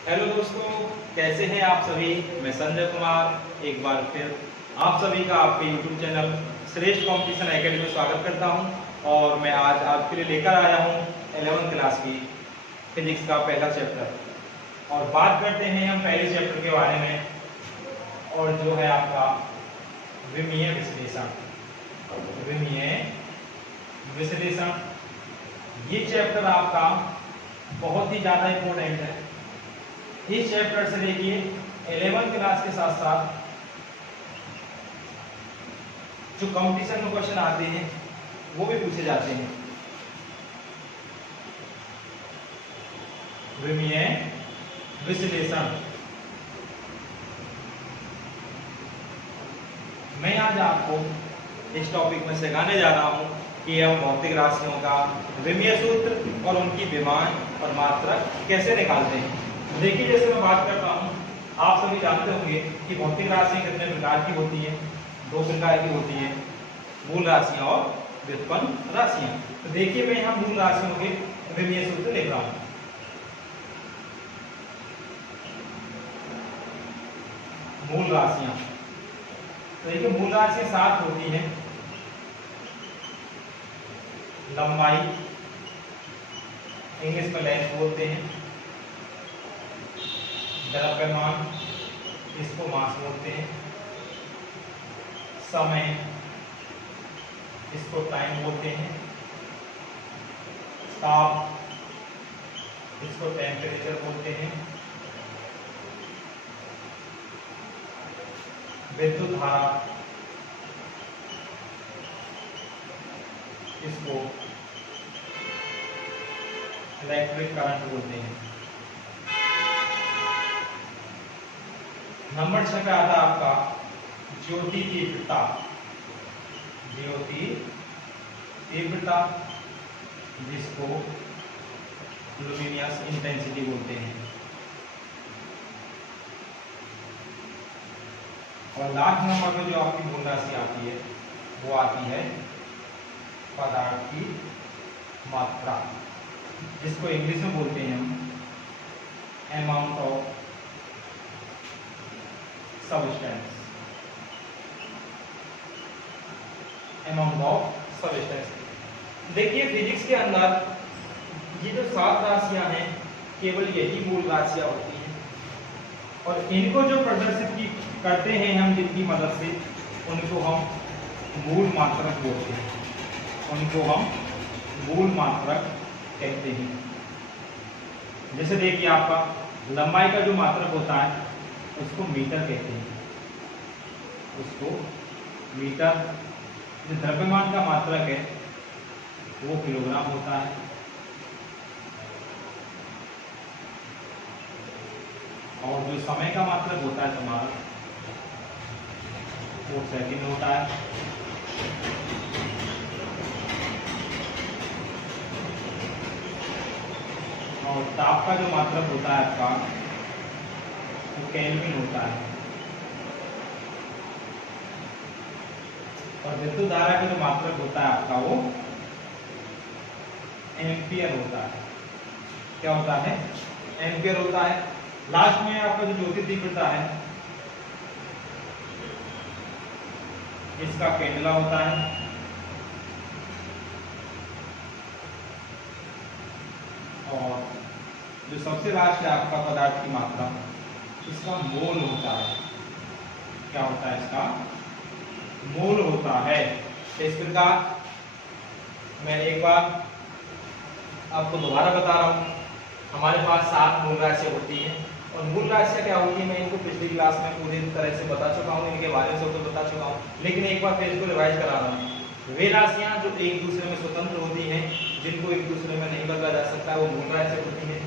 Hello दोस्तों, कैसे हैं आप सभी। मैं संजय कुमार एक बार फिर आप सभी का आपके YouTube चैनल श्रेष्ठ कंपटीशन एकेडमी में स्वागत करता हूं। और मैं आज आपके लिए लेकर आया हूं 11th क्लास की फिजिक्स का पहला चैप्टर। और बात करते हैं हम पहले चैप्टर के बारे में, और जो है आपका विमीय विश्लेषण। विमीय विश्लेषण ये चैप्टर आपका बहुत ही ज़्यादा इम्पोर्टेंट है। इस चैप्टर से देखिए 11th क्लास के साथ साथ जो कंपटीशन में क्वेश्चन आते हैं वो भी पूछे जाते हैं। विमीय विश्लेषण मैं आज आपको इस टॉपिक में सिखाने जा रहा हूं कि हम भौतिक राशियों का विमीय सूत्र और उनकी विमान और मात्रक कैसे निकालते हैं। देखिए, जैसे मैं बात करता हूँ, आप सभी जानते होंगे कि भौतिक राशियां कितने प्रकार की होती हैं। दो प्रकार की होती हैं, मूल राशियां और व्युत्पन्न राशियां। तो देखिए, मैं यहाँ मूल राशियों के विमीय सूत्र लिख रहा हूँ। मूल राशियां, तो देखिए मूल राशियां 7 होती हैं। लंबाई इंग्लिश में लेंथ बोलते हैं, द्रव्यमान इसको मास बोलते हैं, समय इसको टाइम बोलते हैं, ताप इसको टेम्परेचर बोलते हैं, विद्युत धारा इसको इलेक्ट्रिक करंट बोलते हैं। नंबर 6 पे आता है आपका ज्योति तीव्रता। ज्योति तीव्रता जिसको लुमिनियस इंटेंसिटी बोलते हैं। और लास्ट नंबर पे जो आपकी मूल राशि आती है वो आती है पदार्थ की मात्रा, जिसको इंग्लिश में बोलते हैं हम amount of substance. Amount of substance. देखिए, फिजिक्स के अंदर ये जो 7 राशियां हैं केवल यही मूल राशियां होती हैं, और इनको जो प्रदर्शित करते हैं हम जिनकी मदद से, उनको हम मूल मात्रक बोलते हैं। उनको हम मूल मात्रक कहते हैं। जैसे देखिए, आपका लंबाई का जो मात्रक होता है उसको मीटर कहते हैं। उसको मीटर। जो द्रव्यमान का मात्रक है वो किलोग्राम होता है। और जो समय का मात्रक होता है तुम्हारा वो सेकंड होता है। और ताप का जो मात्रक होता है आपका वो केल्विन होता है। और विद्युत धारा का जो मात्रक होता है आपका वो एम्पियर होता है। क्या होता है? एम्पियर होता है। लास्ट में आपका जो ज्योति तीव्रता है इसका कैंडेला होता है। और जो सबसे लास्ट है आपका पदार्थ की मात्रा, इसका मोल होता है। क्या होता है? इसका मोल होता है। इस प्रकार मैं एक बार आपको दोबारा बता रहा हूँ, हमारे पास 7 मूल राशियां होती हैं। और मूल राशियां क्या होती है मैं इनको पिछली क्लास में पूरी तरह से बता चुका हूँ, इनके बारे में सब तो बता चुका हूँ, लेकिन एक बार फिर इसको रिवाइज करा रहा हूँ। वे राशियां जो एक दूसरे में स्वतंत्र होती हैं, जिनको एक दूसरे में नहीं बदला जा सकता, वो मूल राशियां होती हैं।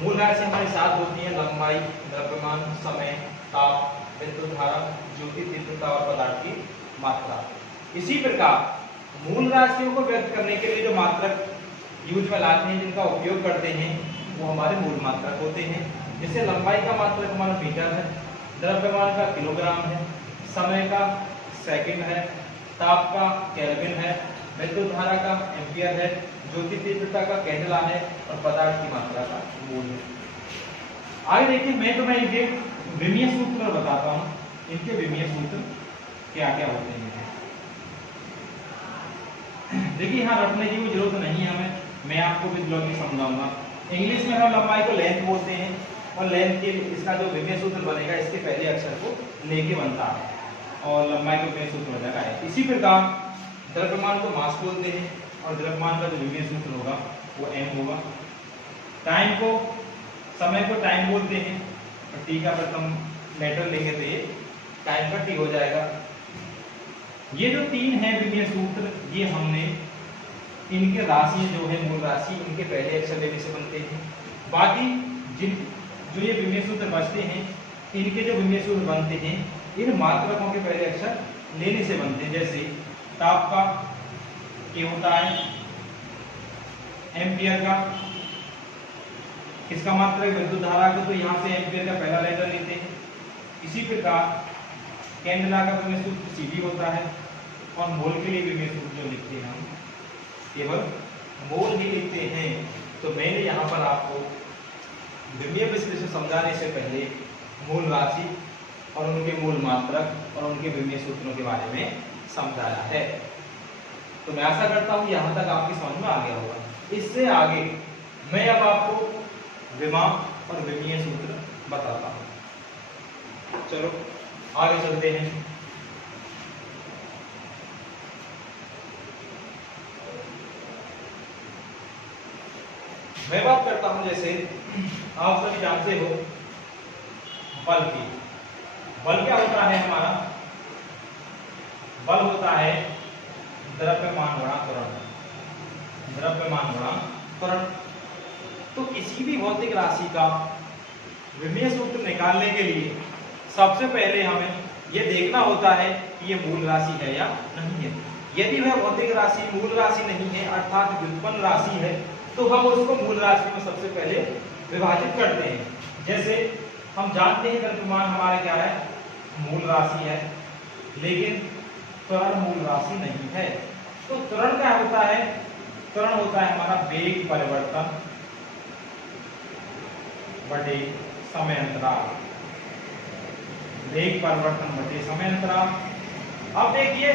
मूल राशियां हमारे 7 होती हैं: लंबाई, द्रव्यमान, समय, ताप, विद्युत धारा, ज्योति तीव्रता और पदार्थ की मात्रा। इसी प्रकार मूल राशियों को व्यक्त करने के लिए जो मात्रक यूज में लाते हैं, जिनका उपयोग करते हैं, वो हमारे मूल मात्रक होते हैं। जैसे लंबाई का मात्रक हमारा मीटर है, द्रव्यमान का किलोग्राम है, समय का सेकंड है, ताप का केल्विन है, विद्युत धारा का एम्पियर है, ज्योति तीव्रता का कैंडेला है और पदार्थ की मात्रा का मोल है। आगे देखिए, मैं इनके विमीय सूत्र बताता हूँ, इनके विमीय सूत्र क्या क्या होते हैं। देखिए यहाँ रटने की कोई जरूरत नहीं है हमें, मैं आपको विद समझाऊंगा। इंग्लिश में हम लंबाई को लेंथ बोलते हैं, और लेंथ के इसका जो विमीय सूत्र बनेगा इसके पहले अक्षर को लेके बनता है, और लंबाई का विमीय सूत्र बनेगा है। इसी प्रकार द्रव्यमान को मास बोलते हैं, और द्रव्यमान का जो विमीय सूत्र होगा वो m होगा। टाइम को, समय को टाइम बोलते हैं, और t का प्रथम लेटर लेंगे तो ये टाइम का t हो जाएगा। ये जो तीन है विमीय सूत्र, ये हमने इनके राशि जो है मूल राशि, इनके पहले अक्षर लेने से बनते हैं। बाकी जिन जो ये विमीय सूत्र बचते हैं, इनके जो विमीय सूत्र बनते हैं इन मात्रकों के पहले अक्षर लेने से बनते हैं। जैसे ताप का K होता है, एम्पियर का किसका मात्रक विद्युत धारा का, तो यहाँ से एम्पियर का पहला लेटर लेते हैं। इसी प्रकार कैंडेला का विमीय सूत्र CD होता है, और मोल के लिए विमीय सूत्र जो लिखते हैं हम केवल मोल ही लिखते हैं। तो मैंने यहाँ पर आपको विमीय विश्लेषण समझाने से पहले मूल राशि और उनके मूल मात्रक और उनके विमीय सूत्रों के बारे में समझाया है। तो मैं आशा करता हूँ यहाँ तक आपकी समझ में आ गया होगा। इससे आगे मैं अब आपको विमा और विमीय सूत्र बताता हूँ। चलो आगे चलते हैं। मैं बात करता हूं, जैसे आप सभी जानते हो बल की। बल क्या होता है हमारा? बल होता है द्रव्यमान गुणा त्वरण, द्रव्यमान गुणा त्वरण। तो किसी भी भौतिक राशि का विमीय सूत्र निकालने के लिए सबसे पहले हमें यह देखना होता है कि यह मूल राशि है या नहीं है। यदि वह भौतिक राशि मूल राशि नहीं है, अर्थात व्युत्पन्न राशि है, तो हम उसको मूल राशि में सबसे पहले विभाजित करते हैं। जैसे हम जानते हैं द्रव्यमान हमारा क्या है? मूल राशि है, लेकिन त्वरण मूल राशि नहीं है। तो त्वरण क्या होता है? त्वरण होता है हमारा वेग परिवर्तन बटे समय अंतराल, वेग परिवर्तन बटे समय अंतराल। अब देखिए,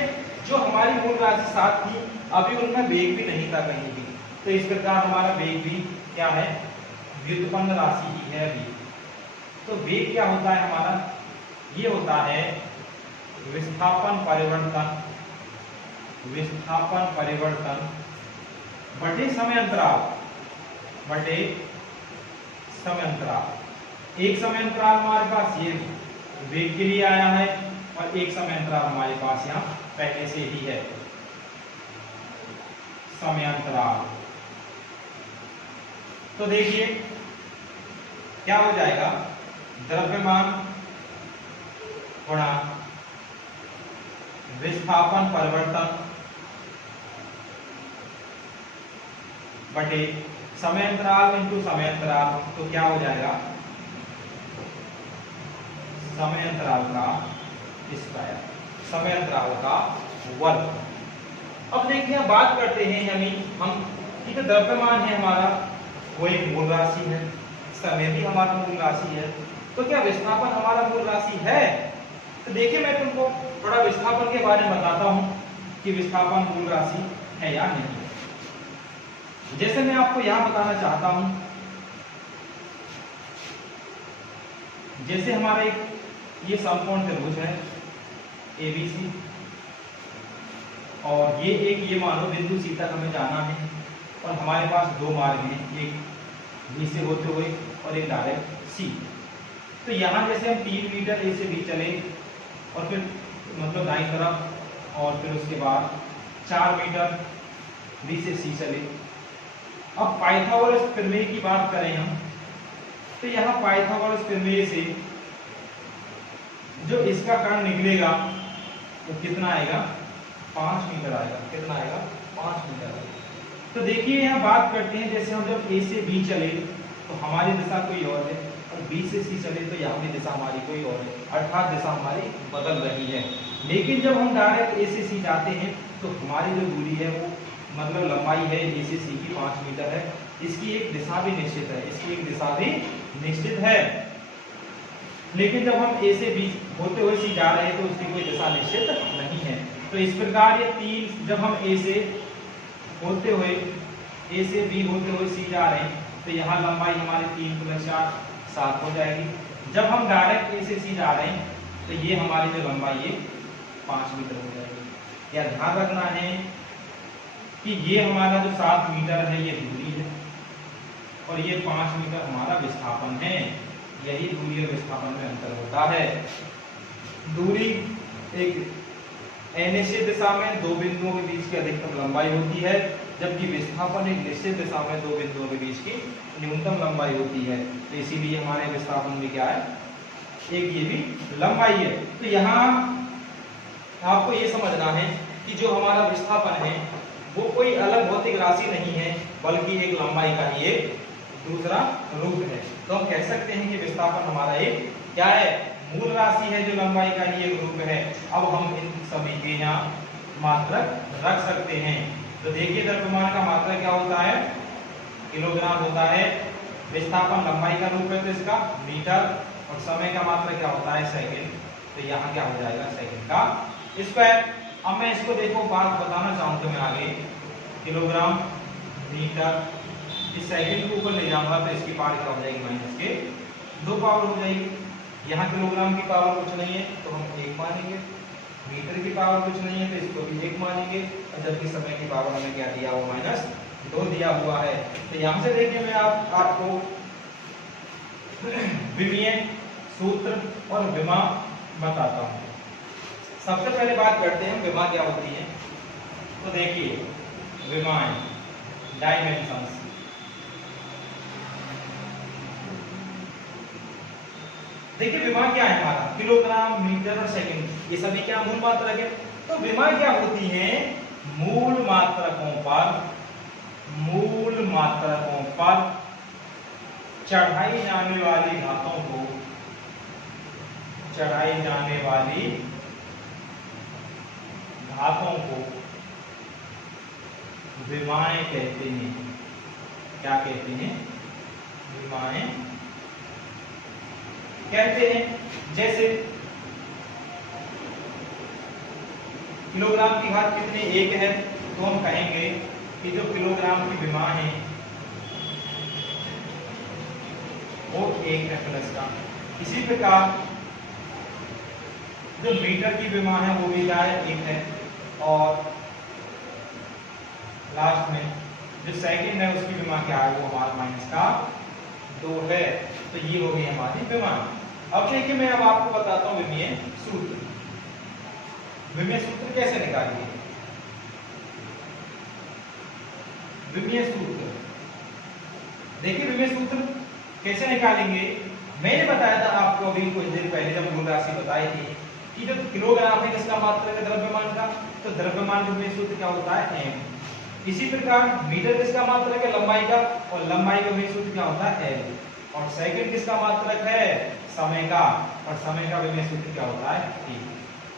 जो हमारी मूल राशि 7 थी, अभी उनका वेग भी नहीं था कहीं भी, तो इस प्रकार हमारा वेग भी क्या है? व्युत्पन्न राशि ही है अभी। तो वेग क्या होता है हमारा? ये होता है विस्थापन परिवर्तन, विस्थापन परिवर्तन बटे समय अंतराल, बटे समय अंतराल। एक समय अंतराल हमारे पास ये वेग के लिए आया है, और एक समय अंतराल हमारे पास यहाँ पहले से ही है, समय अंतराल। तो देखिए क्या हो जाएगा? द्रव्यमान गुणा विस्थापन परिवर्तन बटे समय अंतराल इंटू समय अंतराल। तो क्या हो जाएगा? समय अंतराल का स्क्वायर, समय अंतराल का वर्ग। अब देखिए बात करते हैं, यानी हम ठीक है, द्रव्यमान है हमारा, वो एक मूल राशि है, समय भी हमारा मूल राशि है, तो क्या विस्थापन हमारा मूल राशि है? तो देखिए मैं तुमको थोड़ा विस्थापन के बारे में बताता हूं कि विस्थापन मूल राशि है या नहीं। जैसे मैं आपको यहां बताना चाहता हूं, जैसे हमारा एक ये समकोण त्रिभुज है ABC, और ये एक ये मानो बिंदु C तक हमें जाना है, और हमारे पास दो मार्ग हैं, एक B से होते हुए और एक डायरेक्ट C। तो यहाँ जैसे हम 3 मीटर A से B चले, और फिर मतलब दाईं तरफ, और फिर उसके बाद 4 मीटर B से C चले। अब पाइथागोरस प्रमेय की बात करें हम, तो यहाँ पाइथागोरस प्रमेय से जो इसका कर्ण निकलेगा वो कितना आएगा? 5 मीटर आएगा। कितना आएगा? 5 मीटर आएगा। तो देखिए यहाँ बात करते हैं, जैसे हम जब A से B चले तो हमारी दिशा कोई और है, और B से C चले तो यहाँ की दिशा हमारी कोई और है, अर्थात दिशा हमारी बदल रही है। लेकिन जब हम डायरेक्ट A से C जाते हैं तो हमारी जो दूरी है वो मतलब लंबाई है A से C की 5 मीटर है। इसकी एक दिशा भी निश्चित है, इसकी एक दिशा भी निश्चित है, लेकिन जब हम ए से बी होते हुए सी जा रहे हैं तो उसकी कोई दिशा निश्चित नहीं है। तो इस प्रकार ये तीन, जब हम ए से बी होते हुए सी जा रहे हैं तो यहाँ लंबाई हमारी 3 + 4 7 हो जाएगी। जब हम डायरेक्ट ए से सी जा रहे हैं तो ये हमारी जो लंबाई है 5 मीटर हो जाएगी। या ध्यान रखना है कि ये हमारा जो 7 मीटर है ये दूरी है और ये 5 मीटर हमारा विस्थापन है। यही दूरी और विस्थापन में अंतर होता है। दूरी एक अनिश्चित दिशा में दो बिंदुओं के बीच की अधिकतम लंबाई होती है, जबकि विस्थापन एक निश्चित दिशा में दो बिंदुओं के बीच की न्यूनतम लंबाई होती है। तो इसीलिए हमारे विस्थापन में क्या है, एक ये भी लंबाई है। तो यहाँ आपको ये समझना है कि जो हमारा विस्थापन है वो कोई अलग भौतिक राशि नहीं है, बल्कि एक लंबाई का ही एक दूसरा रूप है। तो हम कह सकते हैं कि विस्थापन हमारा एक क्या है, मूल राशि है जो लंबाई का ही एक रूप है। अब हम इन सभी के यहाँ मात्रक रख सकते हैं। तो देखिए द्रव्यमान का मात्रक क्या होता है, किलोग्राम होता है। विस्थापन लंबाई का रूप है तो इसका मीटर, और समय का मात्रक क्या होता है, सेकंड। तो यहाँ क्या हो जाएगा, सेकंड का स्क्वायर। अब मैं इसको देखो बात बताना चाहूंगा मैं आगे, किलोग्राम मीटर, इस सेकंड को ऊपर ले जाऊंगा तो इसकी पावर क्या हो जाएगी, -2 पावर हो जाएगी। यहाँ किलोग्राम की पावर कुछ नहीं है तो हम 1 मानेंगे, मीटर की पावर कुछ नहीं है तो इसको भी 1 मानेंगे, और जबकि समय की पावर हमें क्या दिया हुआ, -2 दिया हुआ है। तो यहाँ से देखिए मैं आपको विमीय सूत्र और विमा बताता हूँ। सबसे पहले बात करते हैं विमा क्या होती है। तो देखिए विमाएं, डायमेंशंस, देखिए विमा क्या है हमारा, किलोग्राम, मीटर और सेकंड, ये सभी क्या मूल मात्रक है। तो विमा क्या होती है, मूल मात्रकों पर चढ़ाई जाने वाली घातों को, विमाएं कहते हैं। क्या कहते हैं, विमाएं कहते हैं। जैसे किलोग्राम की घात कितनी, 1 है, तो हम कहेंगे कि जो किलोग्राम की विमा है वो 1 है प्लस का। इसी प्रकार जो मीटर की विमा है वो भी क्या है, 1 है। और लास्ट में जो सेकंड है उसकी विमा क्या है, वो हमारा -2 है। तो ये हो गई हमारी विमा। अब देखिए मैं अब आपको बताता हूँ विमीय सूत्र। विमीय सूत्र कैसे निकालेंगे, विमीय सूत्र देखिए विमीय सूत्र कैसे निकालेंगे। मैंने बताया था आपको अभी कुछ देर पहले जब मूल राशि बताई थी कि जो किलोग्राम है किसका मात्रक है, द्रव्यमान का, तो द्रव्यमान का विमीय सूत्र क्या होता है, m। इसी प्रकार मीटर किसका मात्रक है, लंबाई का, और लंबाई का विमीय सूत्र क्या होता है, l। और सेकंड किसका मात्रक है, समय का, और समय का विमीय सूत्र क्या होता है, t।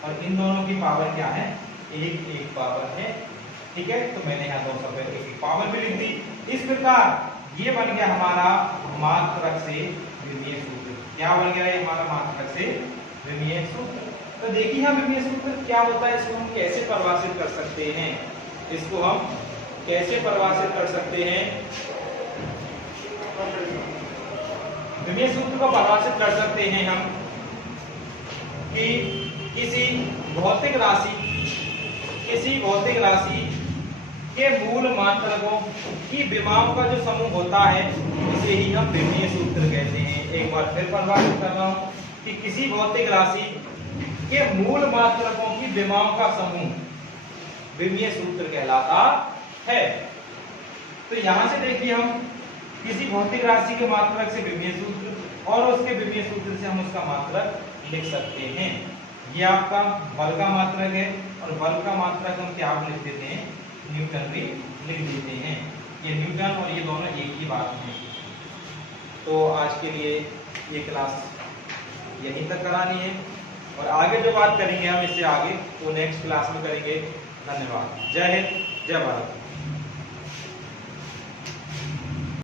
और इन दोनों की पावर क्या है, 1 पावर है। ठीक है, तो मैंने यहाँ 2 सब 1 पावर भी लिख दी। इस प्रकार ये बन गया हमारा मात्रक से विमीय सूत्र। क्या बन गया ये हमारा मात्रक से विमीय सूत्र। तो देखिए हम विमीय सूत्र क्या होता है, इसको हम कैसे परिभाषित कर सकते हैं, इसको हम कैसे परिभाषित कर सकते हैं। विमीय सूत्र को परिभाषित कर सकते हैं हम कि किसी भौतिक राशि के मूल मात्रकों की विमाओं का जो समूह होता है उसे ही हम विमीय सूत्र कहते हैं। एक बार फिर परिभाषित कर रहा हूं कि किसी भौतिक राशि के मूल मात्रकों की विमाओं का समूह विमीय सूत्र कहलाता है। तो यहां से देखिए हम किसी भौतिक राशि के मात्रक से विमीय सूत्र और उसके विमीय सूत्र से हम उसका मात्रक लिख सकते हैं। ये आपका बल का मात्रक है, और बल का मात्रक हम क्या लिख देते हैं, न्यूटन भी लिख देते हैं। ये न्यूटन और ये दोनों एक ही बात है। तो आज के लिए ये क्लास यहीं तक करानी है, और आगे जो बात करेंगे हम इससे आगे वो नेक्स्ट क्लास में करेंगे। धन्यवाद। जय हिंद, जय भारत।